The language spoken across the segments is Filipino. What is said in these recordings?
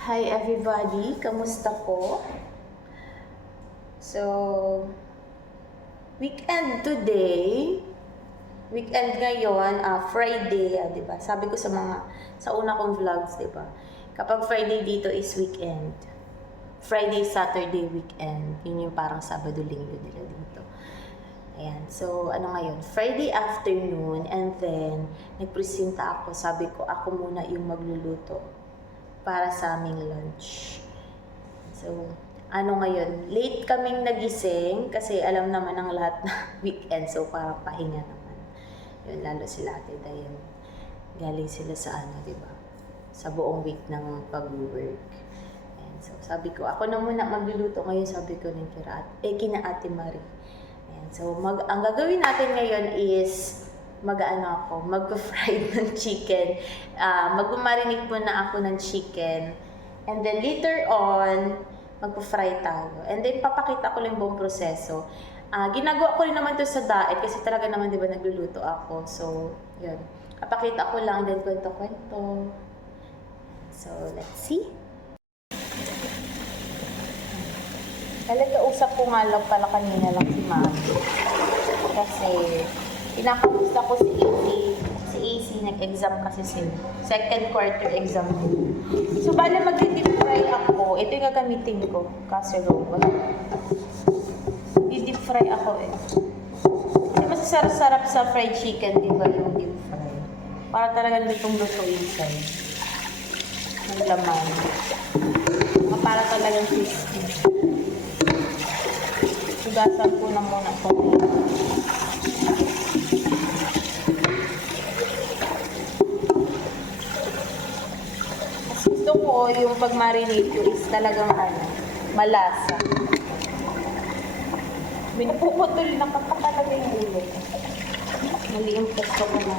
Hi everybody, kamusta po? So, weekend today, weekend ngayon, Friday, di ba? Sabi ko sa una kong vlogs, di ba? Kapag Friday dito is weekend. Friday, Saturday, weekend. Yun yung parang Sabado, Linggo nila dito. Ayan. So, ano ngayon? Friday afternoon, and then, nagpresenta ako. Sabi ko, ako muna yung magluluto para sa aming lunch. So, ano ngayon? Late kaming nagising kasi alam naman ng lahat na weekend. So, parang pahinga naman. Yun, lalo sila Ate Dayan. Galing sila sa di ba? Sa buong week ng pag-work. So, sabi ko, ako na muna magluluto ngayon, sabi ko kina Ate Marie. Ayan. So, ang gagawin natin ngayon is, mag-fried ng chicken. Mag-marinate muna ako ng chicken. And then, later on, mag-fry tayo. And then, papakita ko lang buong proseso. Ginagawa ko rin naman to sa diet, kasi talaga naman, di ba, nagluluto ako. So, yun. Papakita ko lang, then kwento-kwento. So, let's see. Kausap ko nga lang pala kanina lang si Mami. Kasi, pinakamusta ko si AC. Si AC, nag-exam kasi sila. Second quarter exam din. So, bale mag-deep fry ako. Ito yung gagamitin ko. Casserole. Deep fry ako eh. Kasi masasarap sa fried chicken, di ba, yung deep fry. Para talaga nitong luto inside. Ng laman. Para talagang crispy. Hugasan ko na muna ito. Mas gusto ko yung pag-marinate ko is talagang malasa. Pinuputol na talaga yung ulo. Mali yung pesto ko na.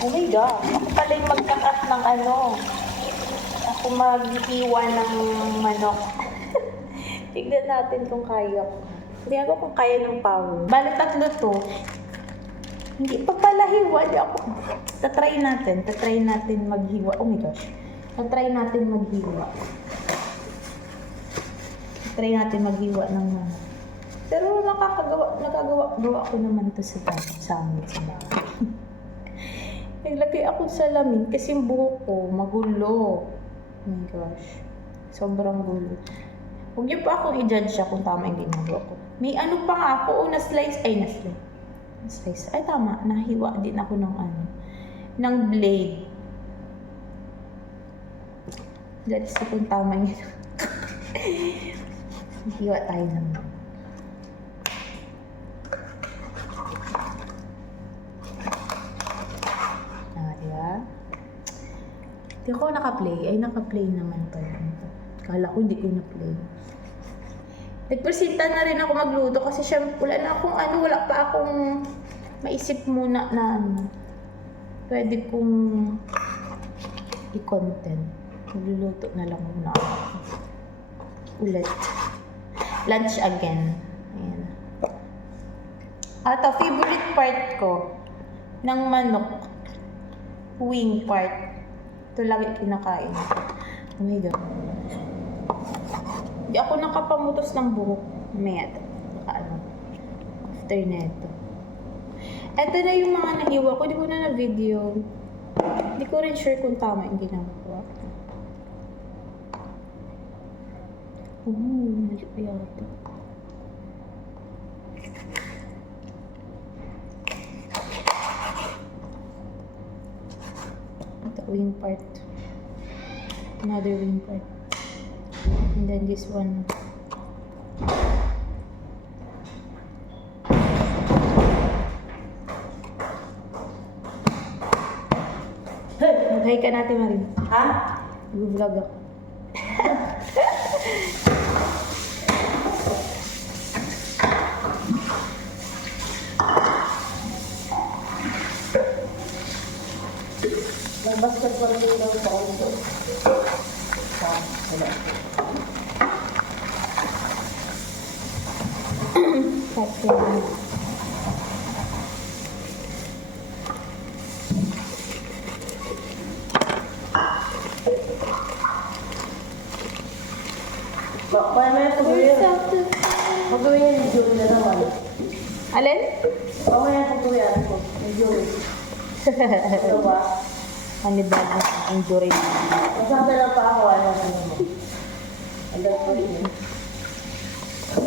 Oh my God! Ako pala yung magkakat ng Ako maghihiwa ng manok. Tignan natin kung kaya ko. Tignan ko kung kaya ng power. Bale, tatlo to. Hindi pa pala hiwa. Tatry natin maghiwa. Oh my gosh. Tatry natin maghiwa ng manok. Pero nagagawa ko naman to sa amin sa bahay. Naglagay ako sa lamin kasi yung buhok ko magulo. Oh my gosh. Sobrang gulo. Huwag niyo pa akong i-judge kung tama yung ginagawa ko. May pa nga ako, na-slice. Ay, tama. Nahiwa din ako ng blade. Let's see kung tama yun. Hiwa tayo naman. Diba? Hindi ako naka-play. Ay, naka-play naman pala. Kala ko hindi ko na-play. Nagpresenta na rin ako magluto kasi syempre wala pa akong maisip muna na pwede kong i-content. Magluluto na lang muna ako. Ulit. Lunch again. Ayan. Ito, favorite part ko ng manok. Wing part. Ito lagi kinakain. Oh my God. Hindi ako nakapamutos ng buhok. After neto. Ito na yung mga nahiwa ko. Hindi ko na video. Hindi ko rin sure kung tama yung ginagawa. Mali pa yata. Ito wing part. Another wing part. And then this one. Hey! Mag-hi ka natin, Marin. Ha? Nag-vlog ako. Nagbasket pa rin daw sa auto. Wala. Kaya may pagawin. Pagawin yung video na naman. Alin? Mamaya pagawin ko. Video. Ano ba? Kanibag ang injury. Masabi lang pa ako. Ano mo? Ang ko yun.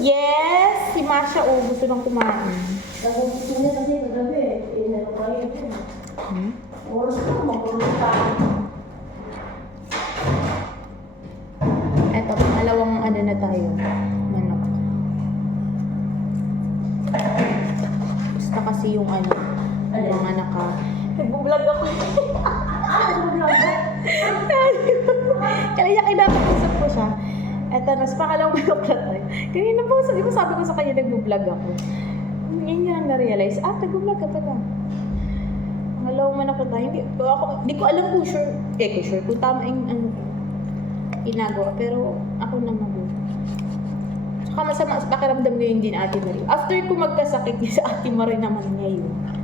Yes! Si Masha, gusto nang kumain. Nagugusto niya kasi kagabi. Inano pa yun. Oras ko, magulong tayo. Eto, pangalawang ano na tayo. Manok. Gusto kasi yung ano, yung mga nag-vlog ako. Kaya kinakausap ko siya. Eto, nas pangalawang manok na tayo. Kanina po, sabi ko sa kanya, nag-vlog ako. Ngayon nga na-realize, nag-vlog ka pala. Pangalawang manok na tayo. Hindi ko alam kung sure. Kung tama yung ano, ginagawa, pero ako na mag-vlog. Saka masama sa pakiramdam ngayon din Ate Marie. After ko magkasakit niya sa Ate Marie naman ngayon.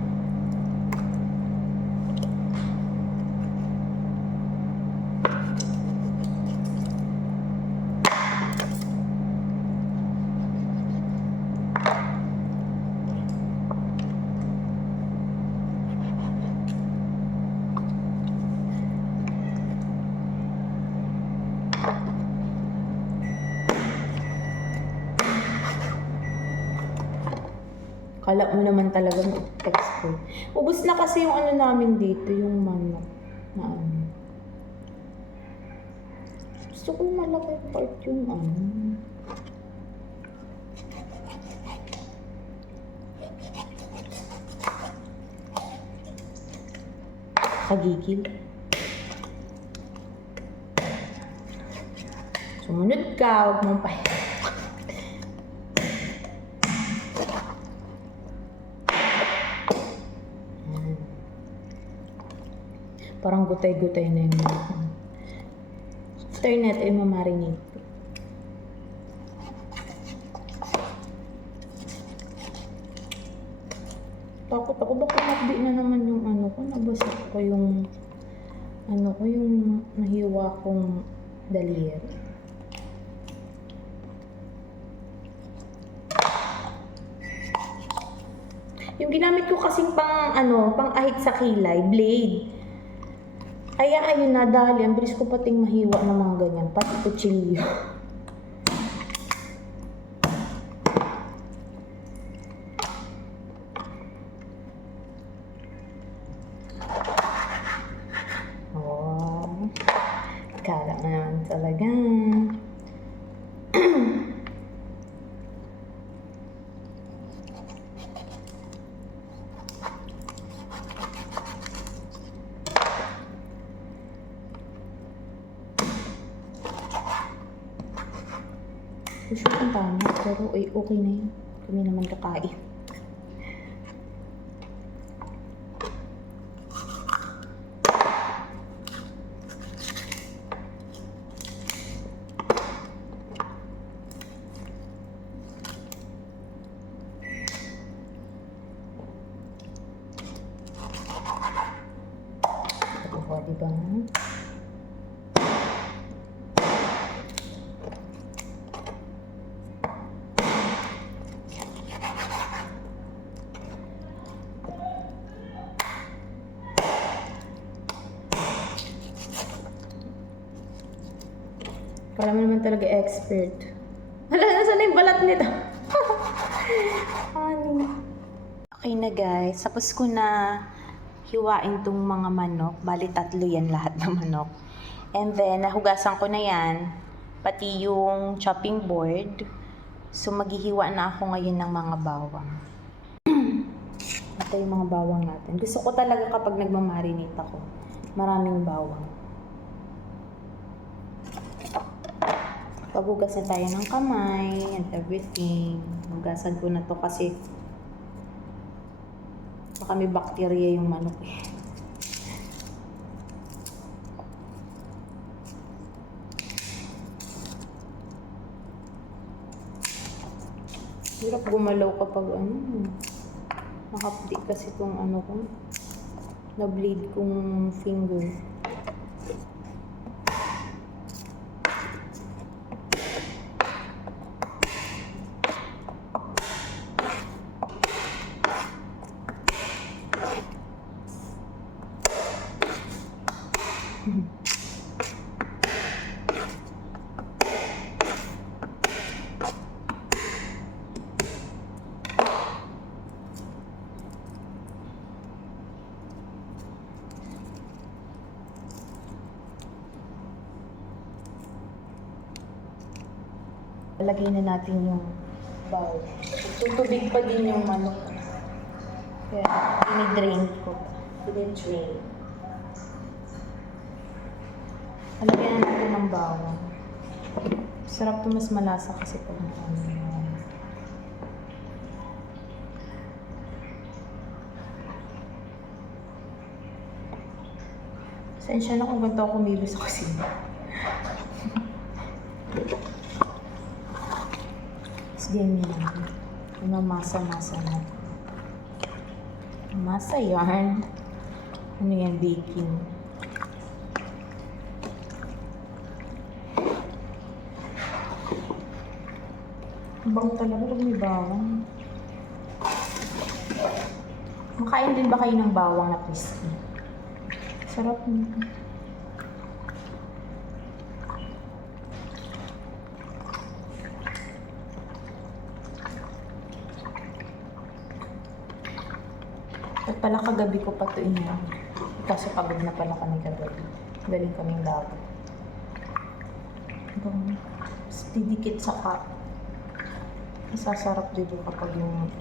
Kala mo naman talagang expert. Ubus na kasi yung ano namin dito, yung manok na ano. Gusto ko malaki part yung ano. Kagigil. Sumunod ka, huwag mong pa. Parang gutay-gutay na yung mga. After net, ay mamarinate. Takot ako, baka makbi na naman yung ano ko. Nabasa ko yung ano ko, yung nahiwa kong daliri. Yung ginamit ko kasing pang ahit sa kilay, blade. Kaya ayun na, dali. Ang bilis ko pating mahiwa ng mga ganyan. Pati kutsilyo. Oh. Kala na naman talaga. Gusto kong tama, pero okay na yun. Kami naman kakain. Ito, diba? Kala mo naman talaga expert. Hala, nasaan na yung balat nito? Honey. Okay na guys, tapos ko na hiwain tong mga manok. Bali 3 yan lahat ng manok. And then, nahugasan ko na yan. Pati yung chopping board. So, maghihiwa na ako ngayon ng mga bawang. Ito yung mga bawang natin. Gusto ko talaga kapag nagmamarinate ako, maraming bawang. Paghugas na tayo ng kamay and everything. Hugasan ko na to kasi baka may bacteria yung manok eh. Hirap gumalaw kapag nakapdi kasi itong ko, na-bleed kong finger. Lagay na natin yung bowl. Tutubig pa din yung manok. Kaya, ini-drain ko. Ini-drain. Lagyan na natin ng bawang. Sarap to, mas malasa kasi pag sensya na kung ganito ako kumilos sa kusina. Ganyan. Masa-masa na. Masa yarn. Ano yan? Baking. Bang talaga pag may bawang. Makain din ba kayo ng bawang na crispy? Sarap nito. At pala kagabi ko pa ito iniwan. Kaso pagod na pala kami kagabi. Galing kaming labo. Tapos didikit sa cup. Masasarap dito kapag yung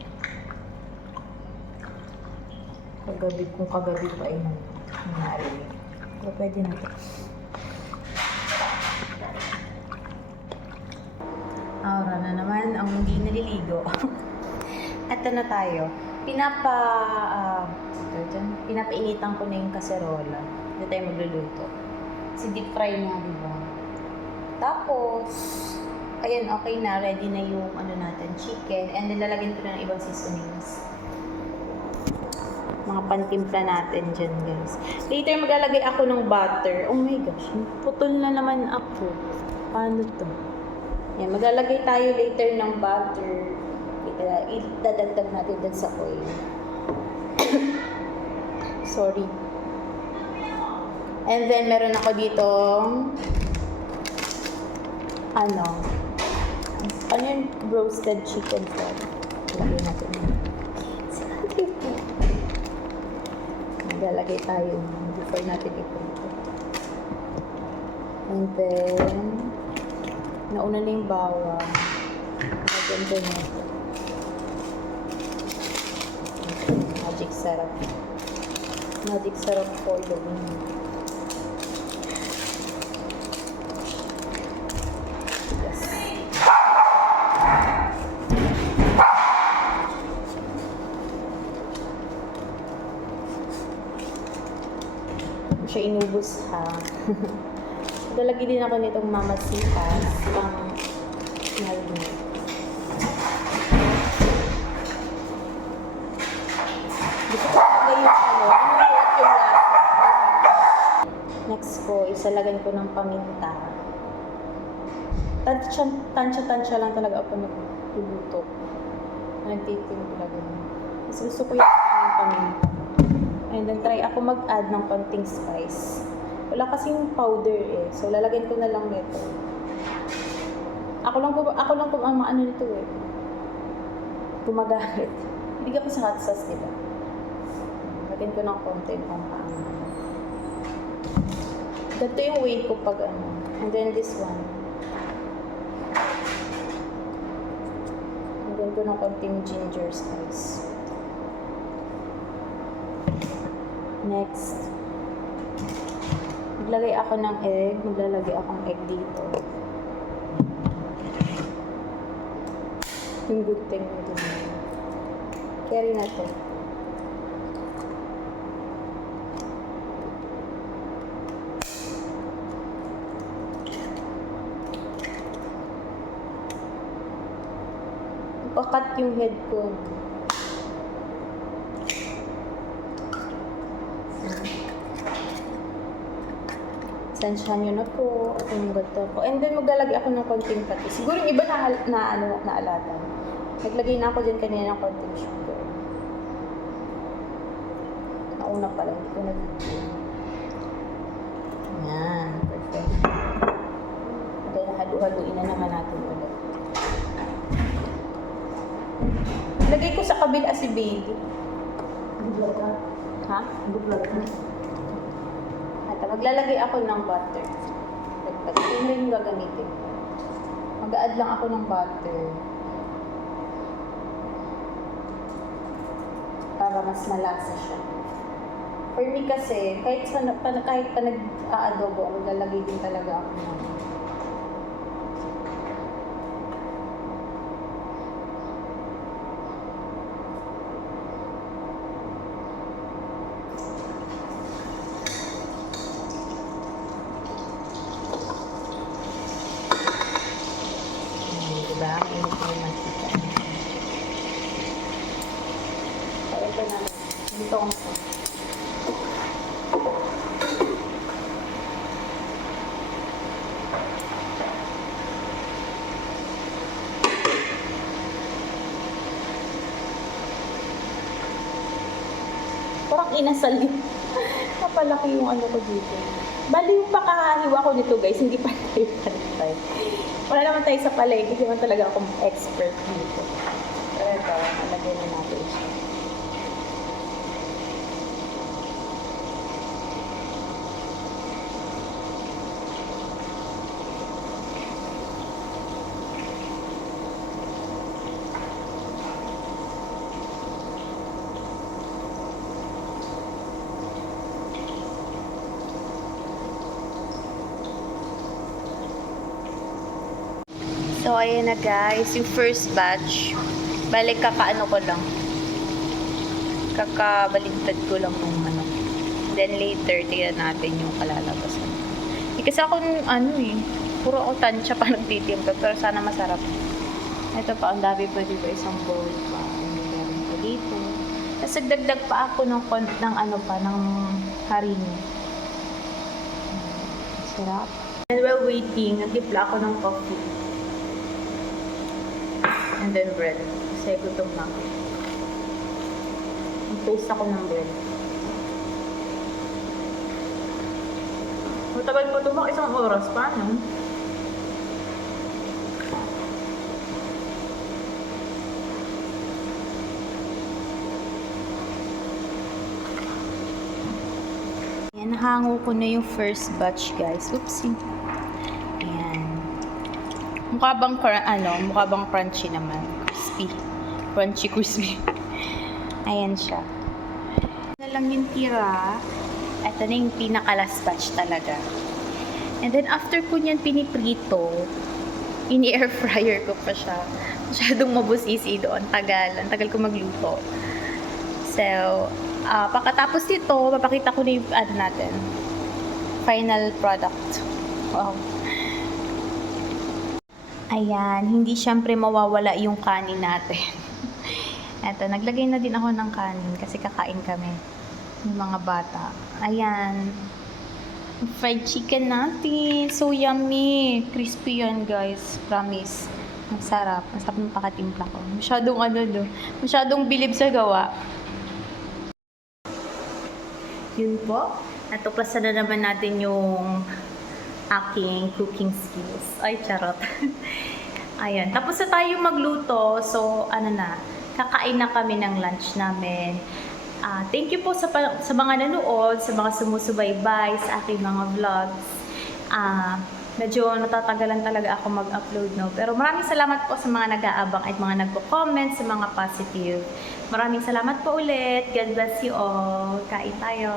kagabi, kung kagabi pa ay nangyari. Pero pwede na ito. Aura na naman ang hindi naliligo. Ito na tayo. Pinapainitan ko na yung kaserola. Hindi tayo magluluto. Kasi deep fry na, di ba? Tapos, ayun, okay na. Ready na yung natin, chicken. And then, lalagyan ko na ng ibang seasonings. Mga pantimpla natin dyan, guys. Later, maglalagay ako ng butter. Oh my gosh, putol na naman ako. Paano to? Yan, maglalagay tayo later ng butter. Idadagdag natin dun sa oil. Sorry. And then, meron ako dito ano yung roasted chicken fat. Lagay natin. Maglalagay tayo before natin i-prito. And then, nauna na yung bawang. Maganda na ito. Magic syrup. Magic syrup for the win. Yes. Siya inubos ha. Dalagi din ako nitong mamasitas pang marinate. Next ko, isalagan ko ng paminta. Tansya lang talaga ako nagluluto. Nagtitimpla ganun. Mas gusto ko yung paminta. And then try ako mag-add ng konting spice. Wala kasing powder eh. So lalagyan ko na lang nito. Ako lang po ang maano nito eh. Gumagamit. Hindi ako sa hot sauce, diba? Lagyan ko ng konti pang paano. Ganito yung way ko pag ano. And then this one. Lagyan ko ng konting ginger spice. Next. Maglalagay ako ng egg. Maglalagay akong egg dito. Yung good thing mo din. Carry na to. Pakat yung head ko. Sensyahan nyo na po at yung ganito ko. And then maglalagay ako ng konting patis. Siguro yung iba naalatan. Naglagay na ako dyan kanina ng konting sugar. Nauna pala, hindi ko nag-video. Yan. Perfect. Then, halu-haluin na naman natin ulit. Lagay ko sa kabila si baby. Buglag ka. Ha? Buglag ka. At maglalagay ako ng butter. Ito rin yung gagamitin. Mag-a-add lang ako ng butter. Para mas malasa siya. For me kasi, kahit pa nag-aadobo, maglalagay din talaga ako ng diba? Init na yung mantika. So, ito na. Dito ko ito. Parang inasal yun. Napalaki yung ano ko dito. Bali yung pakahiwa ko nito guys, hindi pa tayo pantay. Wala naman tayo sa palengke, hindi naman talaga ako expert dito. Pero ito, alagay na natin siya. So, ayan na guys, yung first batch. Balik kakaano ko lang. Kakabalintad ko lang ng ano. Then later, tignan natin yung kalalabasan. Kasi ako, puro ako tansya pa nagtitimpla. Pero sana masarap. Ito pa, ang dami pa dito. Isang bowl pa. Meron pa dito. Tapos nagdagdag pa ako ng harina. Sarap. And while waiting, nagtimpla ako ng coffee. And then bread. Kasi gutom na ako. Mag-taste ako ng bread. Matagal po ito, baka isang oras pa, no? Ayan, nahango ko na yung first batch, guys. Oopsie. Ayan. Mukha bang crunchy naman. Crispy. Crunchy, crispy. Ayan siya. Na lang yung tira. Ito na yung pinaka-last batch talaga. And then, after ko niyan piniprito, ini-air fryer ko pa siya. Masyadong mabusisi doon. Ang tagal ko magluto. So, pagkatapos nito, papakita ko na yung natin. Final product. Wow. Ayan, hindi syempre mawawala yung kanin natin. Eto, naglagay na din ako ng kanin kasi kakain kami ng mga bata. Ayan, fried chicken natin. So yummy. Crispy yan guys, promise. Ang sarap. Ang sarap ng pakatimpla ko. Masyadong bilib sa gawa. Yun po. Natuklasan na naman natin yung aking cooking skills. Ay, charot. Ayan. Tapos na tayo magluto. So, kakain na kami ng lunch namin. Thank you po sa mga nanood, sa mga sumusubaybay sa aking mga vlogs. Medyo natatagalan talaga ako mag-upload, no? Pero maraming salamat po sa mga nag-aabang at mga nagko-comment sa mga positive. Maraming salamat po ulit. God bless you all. Kain tayo.